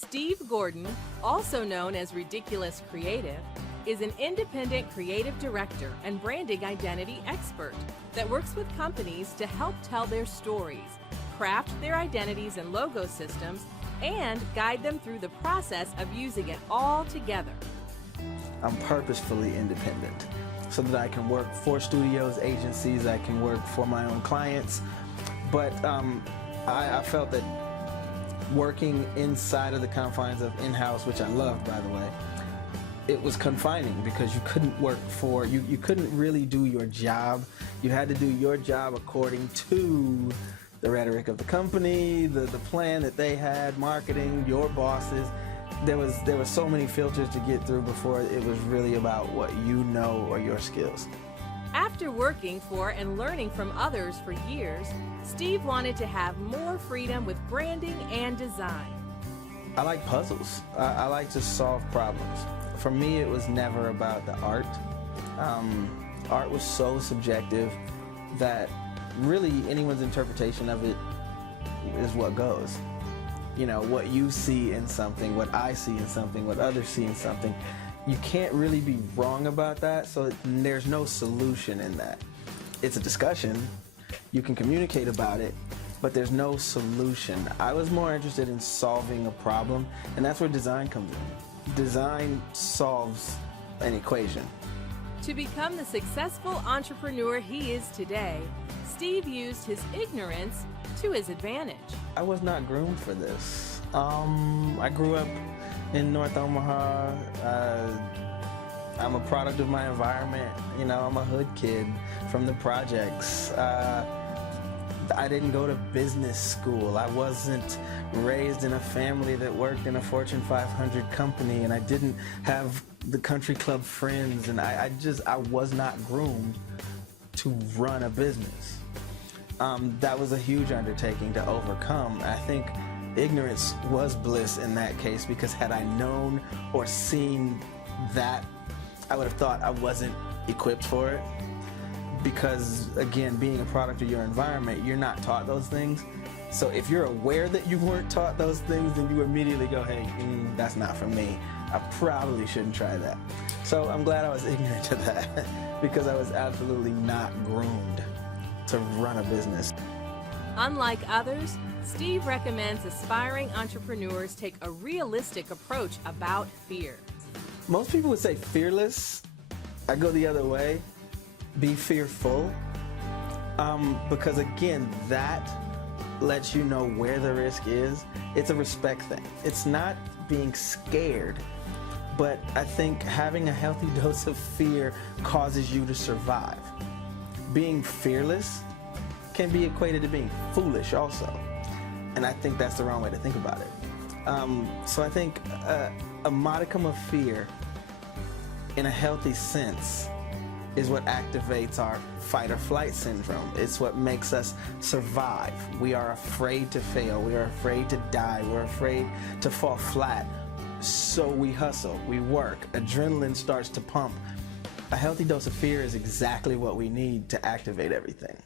Steve Gordon, also known as RDQLUS Creative, is an independent creative director and branding identity expert that works with companies to help tell their stories, craft their identities and logo systems, and guide them through the process of using it all together. I'm purposefully independent so that I can work for studios, agencies, I can work for my own clients, but I felt that working inside of the confines of in-house, which I loved, by the way, it was confining because you couldn't work for, you couldn't really do your job. You had to do your job according to the rhetoric of the company, the plan that they had, marketing, your bosses. There were so many filters to get through before it was really about what you know or your skills. After working for and learning from others for years, Steve wanted to have more freedom with branding and design. I like puzzles. I like to solve problems. For me, it was never about the art. Art was so subjective that really anyone's interpretation of it is what goes. You know, what you see in something, what I see in something, what others see in something, you can't really be wrong about that, so there's no solution in that. It's a discussion, you can communicate about it, but there's no solution. I was more interested in solving a problem, and that's where design comes in. Design solves an equation. To become the successful entrepreneur he is today, Steve used his ignorance to his advantage. I was not groomed for this. I grew up in North Omaha. I'm a product of my environment. You know, I'm a hood kid from the projects. I didn't go to business school. I wasn't raised in a family that worked in a Fortune 500 company, and I didn't have the country club friends, and I was not groomed to run a business. That was a huge undertaking to overcome. I think ignorance was bliss in that case, because had I known or seen that, I would have thought I wasn't equipped for it. Because again, being a product of your environment, you're not taught those things. So if you're aware that you weren't taught those things, then you immediately go, hey, that's not for me. I probably shouldn't try that. So I'm glad I was ignorant to that because I was absolutely not groomed to run a business. Unlike others, Steve recommends aspiring entrepreneurs take a realistic approach about fear. Most people would say fearless. I go the other way. Be fearful. Because again, that lets you know where the risk is. It's a respect thing. It's not being scared, but I think having a healthy dose of fear causes you to survive. Being fearless can be equated to being foolish also. And I think that's the wrong way to think about it. So I think a modicum of fear in a healthy sense is what activates our fight or flight syndrome. It's what makes us survive. We are afraid to fail. We are afraid to die. We're afraid to fall flat. So we hustle, we work, adrenaline starts to pump. A healthy dose of fear is exactly what we need to activate everything.